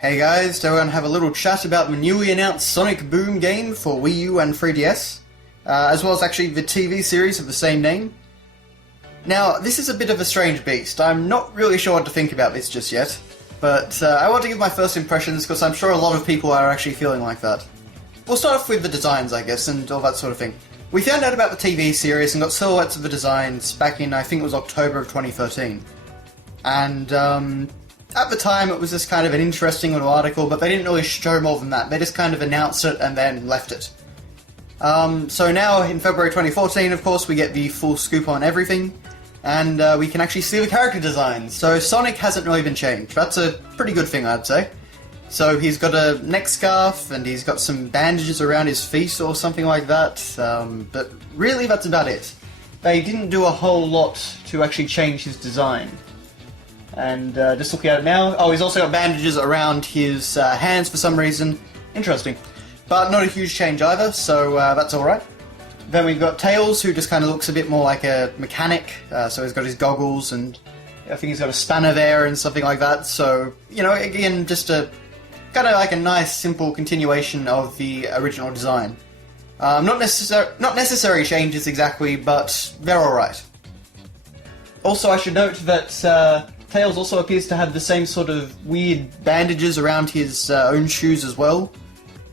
Hey guys, today we're going to have a little chat about the newly announced Sonic Boom game for Wii U and 3DS, as well as actually the TV series of the same name. Now, this is a bit of a strange beast. I'm not really sure what to think about this just yet, but I want to give my first impressions because I'm sure a lot of people are actually feeling like that. We'll start off with the designs, I guess, and all that sort of thing. We found out about the TV series and got silhouettes of the designs back in, I think it was October of 2013. And, at the time, it was just kind of an interesting little article, but they didn't really show more than that. They just kind of announced it and then left it. So now, in February 2014, of course, we get the full scoop on everything, and we can actually see the character designs. So Sonic hasn't really been changed. That's a pretty good thing, I'd say. So he's got a neck scarf, and he's got some bandages around his feet or something like that, but really that's about it. They didn't do a whole lot to actually change his design. And just looking at it now, oh, he's also got bandages around his hands for some reason. Interesting. But not a huge change either, so that's alright. Then we've got Tails, who just kind of looks a bit more like a mechanic. So he's got his goggles, and I think he's got a spanner there and something like that. So, you know, again, just a kind of like a nice, simple continuation of the original design. Not necessary changes exactly, but they're alright. Also, I should note that Tails also appears to have the same sort of weird bandages around his own shoes as well.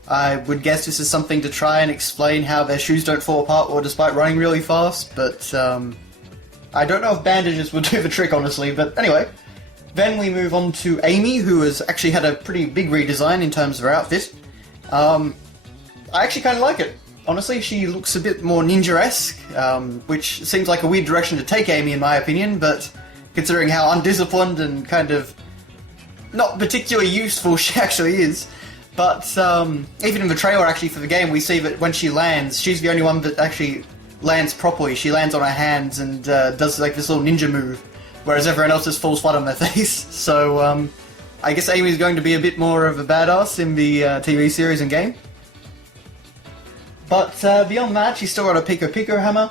I would guess this is something to try and explain how their shoes don't fall apart or despite running really fast, but I don't know if bandages would do the trick, honestly, but anyway. Then we move on to Amy, who has actually had a pretty big redesign in terms of her outfit. I actually kind of like it. Honestly, she looks a bit more ninja-esque, which seems like a weird direction to take Amy in my opinion, but considering how undisciplined and kind of not particularly useful she actually is. But even in the trailer actually for the game, we see that when she lands, she's the only one that actually lands properly. She lands on her hands and does like this little ninja move, whereas everyone else just falls flat on their face. So I guess Amy's going to be a bit more of a badass in the TV series and game. But beyond that, she's still got a Pico Pico hammer.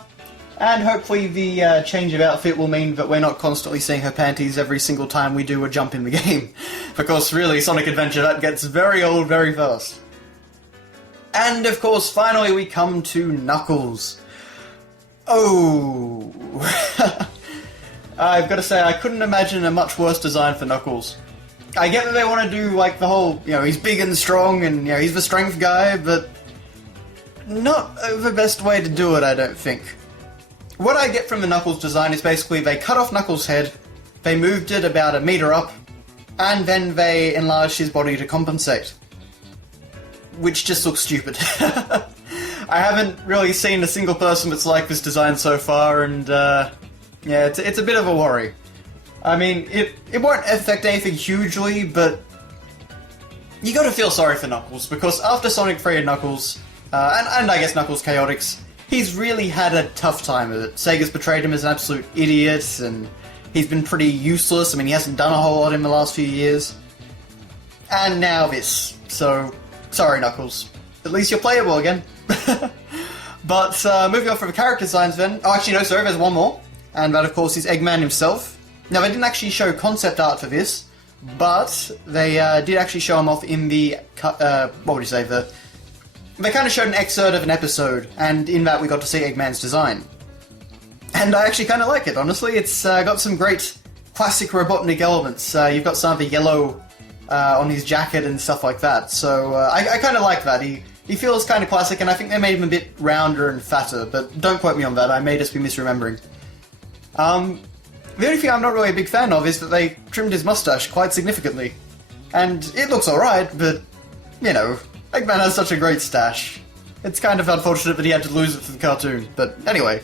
And hopefully the change of outfit will mean that we're not constantly seeing her panties every single time we do a jump in the game. Because really, Sonic Adventure, that gets very old very fast. And of course, finally we come to Knuckles. Oh... I've got to say, I couldn't imagine a much worse design for Knuckles. I get that they want to do, like, the whole, you know, he's big and strong and, you know, he's the strength guy, but not the best way to do it, I don't think. What I get from the Knuckles design is basically they cut off Knuckles' head, they moved it about a meter up, and then they enlarged his body to compensate. Which just looks stupid. I haven't really seen a single person that's like this design so far, and yeah, it's a bit of a worry. I mean, it won't affect anything hugely, but you gotta feel sorry for Knuckles, because after Sonic 3 and Knuckles, and I guess Knuckles Chaotix, he's really had a tough time with it. Sega's portrayed him as an absolute idiot, and he's been pretty useless. I mean, he hasn't done a whole lot in the last few years. And now this. So, sorry Knuckles. At least you're playable again. But, moving on from the character designs then... Oh, actually no, sorry, there's one more. And that, of course, is Eggman himself. Now, they didn't actually show concept art for this, but they did actually show him off in the... what would you say? They kind of showed an excerpt of an episode, and in that we got to see Eggman's design. And I actually kind of like it, honestly. It's got some great classic Robotnik elements. You've got some of the yellow on his jacket and stuff like that, so I kind of like that. He feels kind of classic, and I think they made him a bit rounder and fatter, but don't quote me on that, I may just be misremembering. The only thing I'm not really a big fan of is that they trimmed his mustache quite significantly. And it looks alright, but, you know... Eggman has such a great stash. It's kind of unfortunate that he had to lose it for the cartoon, but anyway.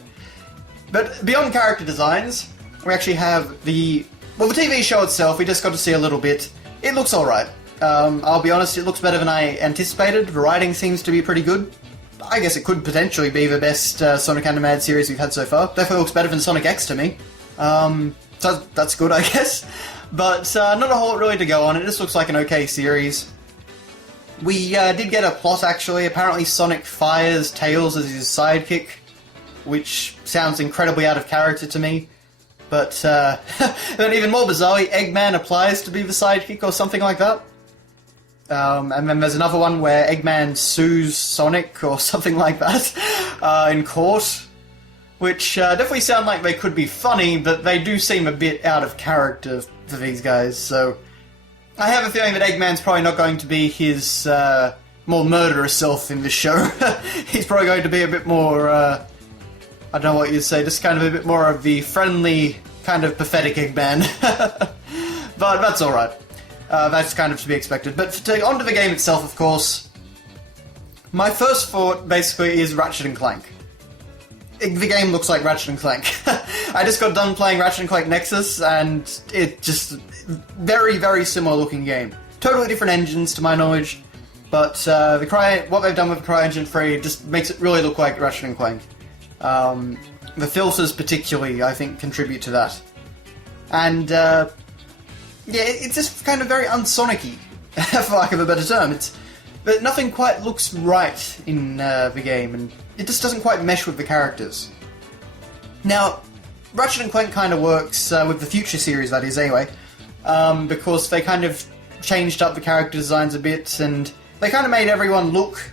But beyond character designs, we actually have the... Well, the TV show itself, we just got to see a little bit. It looks alright. I'll be honest, it looks better than I anticipated. The writing seems to be pretty good. I guess it could potentially be the best Sonic animated series we've had so far. Definitely looks better than Sonic X to me. So that's good, I guess. But not a whole lot really to go on. It just looks like an okay series. We did get a plot, actually. Apparently Sonic fires Tails as his sidekick, which sounds incredibly out of character to me. But then even more bizarrely, Eggman applies to be the sidekick or something like that. And then there's another one where Eggman sues Sonic or something like that in court, which definitely sound like they could be funny, but they do seem a bit out of character for these guys, so I have a feeling that Eggman's probably not going to be his more murderous self in this show. He's probably going to be a bit more, I don't know what you'd say, just kind of a bit more of the friendly, kind of pathetic Eggman. But that's alright. That's kind of to be expected. But onto the game itself, of course, my first thought basically is Ratchet & Clank. The game looks like Ratchet & Clank. I just got done playing Ratchet & Clank Nexus, and it just... very, very similar looking game. Totally different engines, to my knowledge, but what they've done with CryEngine 3 just makes it really look like Ratchet & Clank. The filters particularly, I think, contribute to that. And, yeah, it's just kind of very unsonic-y, for lack of a better term. But nothing quite looks right in the game, and it just doesn't quite mesh with the characters. Now, Ratchet & Clank kind of works with the Future series, that is, anyway, because they kind of changed up the character designs a bit, and they kind of made everyone look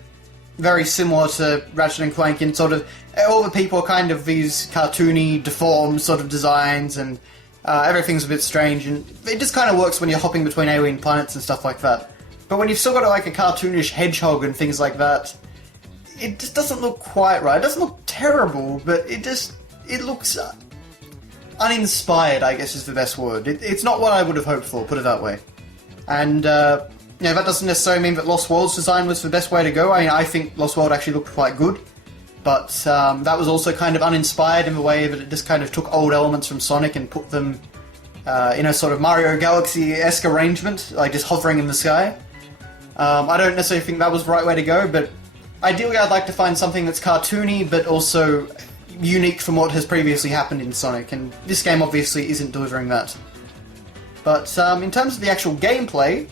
very similar to Ratchet & Clank in sort of... all the people are kind of these cartoony, deformed sort of designs, and everything's a bit strange, and it just kind of works when you're hopping between alien planets and stuff like that. But when you've still got like a cartoonish hedgehog and things like that, it just doesn't look quite right. It doesn't look terrible, but it looks uninspired, I guess is the best word. It's not what I would have hoped for, put it that way. And, that doesn't necessarily mean that Lost World's design was the best way to go. I mean, I think Lost World actually looked quite good, but that was also kind of uninspired in the way that it just kind of took old elements from Sonic and put them in a sort of Mario Galaxy-esque arrangement, like just hovering in the sky. I don't necessarily think that was the right way to go, but ideally I'd like to find something that's cartoony, but also unique from what has previously happened in Sonic, and this game obviously isn't delivering that. But in terms of the actual gameplay,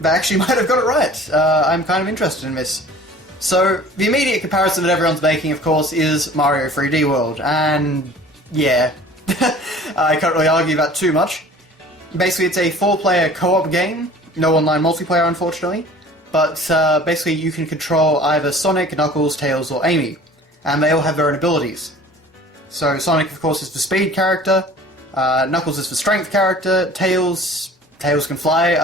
they actually might have got it right. I'm kind of interested in this. So, the immediate comparison that everyone's making, of course, is Mario 3D World, and yeah, I can't really argue that too much. Basically, it's a 4-player co-op game, no online multiplayer, unfortunately, but basically you can control either Sonic, Knuckles, Tails, or Amy, and they all have their own abilities. So Sonic, of course, is the speed character, Knuckles is the strength character, Tails can fly.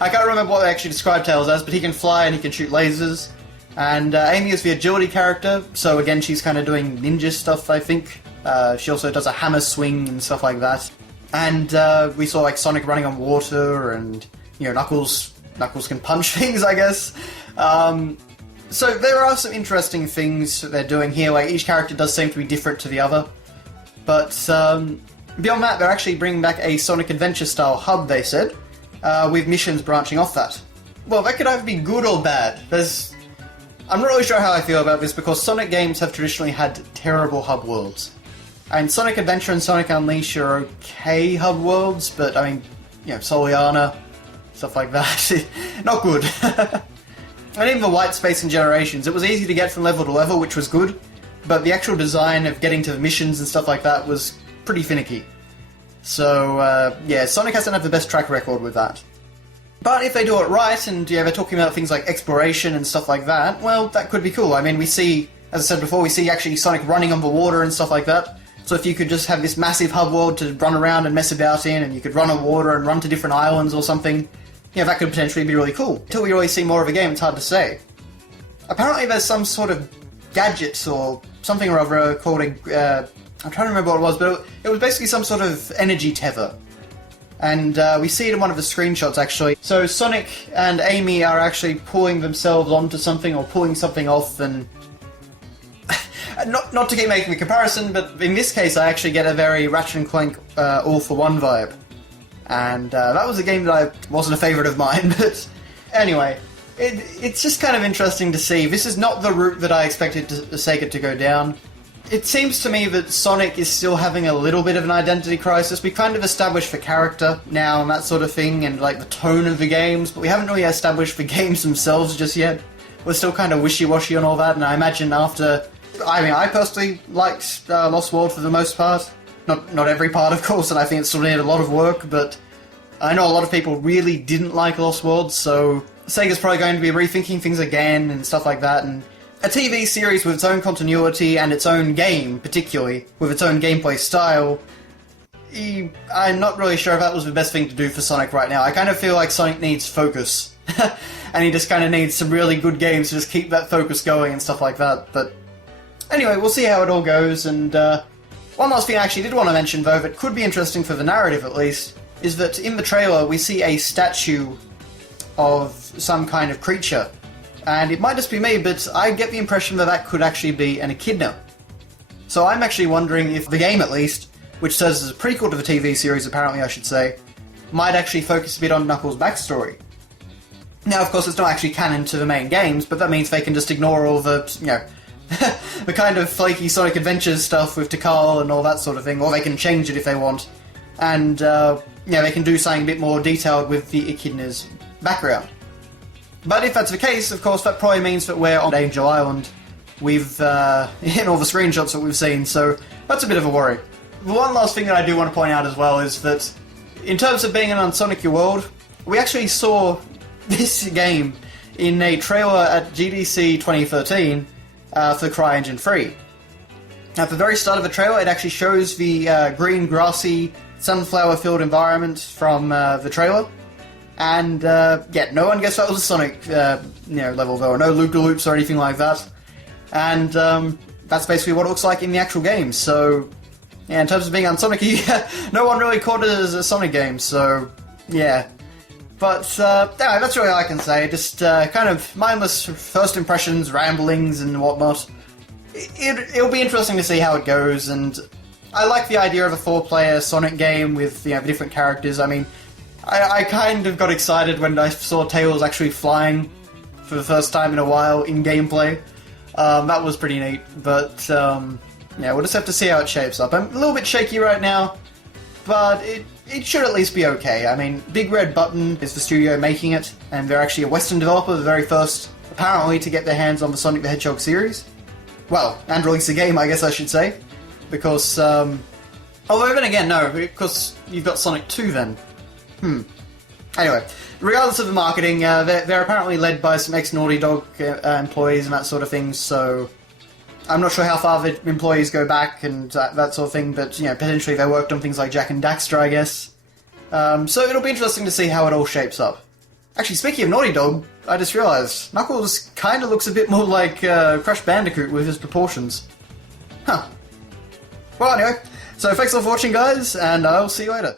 I can't remember what they actually described Tails as, but he can fly and he can shoot lasers. And Amy is the agility character, so again she's kind of doing ninja stuff, I think. She also does a hammer swing and stuff like that. And we saw like Sonic running on water, and Knuckles can punch things, I guess. So there are some interesting things that they're doing here. Like each character does seem to be different to the other, but beyond that, they're actually bringing back a Sonic Adventure-style hub, they said, with missions branching off that. Well, that could either be good or bad. I'm not really sure how I feel about this, because Sonic games have traditionally had terrible hub worlds. And Sonic Adventure and Sonic Unleashed are okay hub worlds, but I mean, Soliana, stuff like that, not good. And even the white space in Generations, it was easy to get from level to level, which was good, but the actual design of getting to the missions and stuff like that was pretty finicky. So, yeah, Sonic hasn't had the best track record with that. But if they do it right, and they're talking about things like exploration and stuff like that, well, that could be cool. I mean, we see, as I said before, we see actually Sonic running on the water and stuff like that. So if you could just have this massive hub world to run around and mess about in, and you could run on water and run to different islands or something, that could potentially be really cool. Until we really see more of a game, it's hard to say. Apparently there's some sort of gadgets or something or other called a... I'm trying to remember what it was, but it was basically some sort of energy tether. And we see it in one of the screenshots, actually. So Sonic and Amy are actually pulling themselves onto something or pulling something off, and... not to keep making the comparison, but in this case I actually get a very Ratchet & Clank All For One vibe. And that was a game that I wasn't a favourite of mine, but anyway, it's just kind of interesting to see. This is not the route that I expected Sega to go down. It seems to me that Sonic is still having a little bit of an identity crisis. We kind of established the character now and that sort of thing, and like the tone of the games, but we haven't really established the games themselves just yet. We're still kind of wishy-washy on all that, and I imagine after... I mean, I personally liked Lost World for the most part. Not every part, of course, and I think it still needed a lot of work, but I know a lot of people really didn't like Lost Worlds, so Sega's probably going to be rethinking things again and stuff like that, and a TV series with its own continuity and its own game, particularly, with its own gameplay style, I'm not really sure if that was the best thing to do for Sonic right now. I kind of feel like Sonic needs focus, and he just kind of needs some really good games to just keep that focus going and stuff like that, but anyway, we'll see how it all goes, and one last thing I actually did want to mention, though, that could be interesting for the narrative at least, is that in the trailer we see a statue of some kind of creature. And it might just be me, but I get the impression that that could actually be an echidna. So I'm actually wondering if the game, at least, which serves as a prequel to the TV series, apparently I should say, might actually focus a bit on Knuckles' backstory. Now, of course, it's not actually canon to the main games, but that means they can just ignore all the, the kind of flaky Sonic Adventures stuff with Tikal and all that sort of thing, or they can change it if they want. And, they can do something a bit more detailed with the echidna's background. But if that's the case, of course, that probably means that we're on Angel Island with, in all the screenshots that we've seen, so that's a bit of a worry. The one last thing that I do want to point out as well is that, in terms of being an Sonic Your World, we actually saw this game in a trailer at GDC 2013 for CryEngine 3. At the very start of the trailer, it actually shows the green, grassy, sunflower-filled environment from the trailer. And, no one guessed that was a Sonic, level, though, no loop-de-loops or anything like that. And, that's basically what it looks like in the actual game, so, yeah, in terms of being un-Sonic-y, no one really caught it as a Sonic game, so, yeah. But, anyway, that's really all I can say, just, kind of mindless first impressions, ramblings, and whatnot. It'll be interesting to see how it goes, and I like the idea of a 4-player Sonic game with, the different characters. I mean, I kind of got excited when I saw Tails actually flying for the first time in a while in gameplay. That was pretty neat, but we'll just have to see how it shapes up. I'm a little bit shaky right now, but it should at least be okay. I mean, Big Red Button is the studio making it, and they're actually a Western developer, the very first, apparently, to get their hands on the Sonic the Hedgehog series. Well, and release a game, I guess I should say, because, although then again, no, because you've got Sonic 2 then. Anyway, regardless of the marketing, they're apparently led by some ex-Naughty Dog employees and that sort of thing, so I'm not sure how far the employees go back and that sort of thing, but, potentially they worked on things like Jak and Daxter, I guess. So it'll be interesting to see how it all shapes up. Actually, speaking of Naughty Dog, I just realised, Knuckles kind of looks a bit more like Crash Bandicoot with his proportions. Huh. Well, anyway, so thanks a lot for watching, guys, and I'll see you later.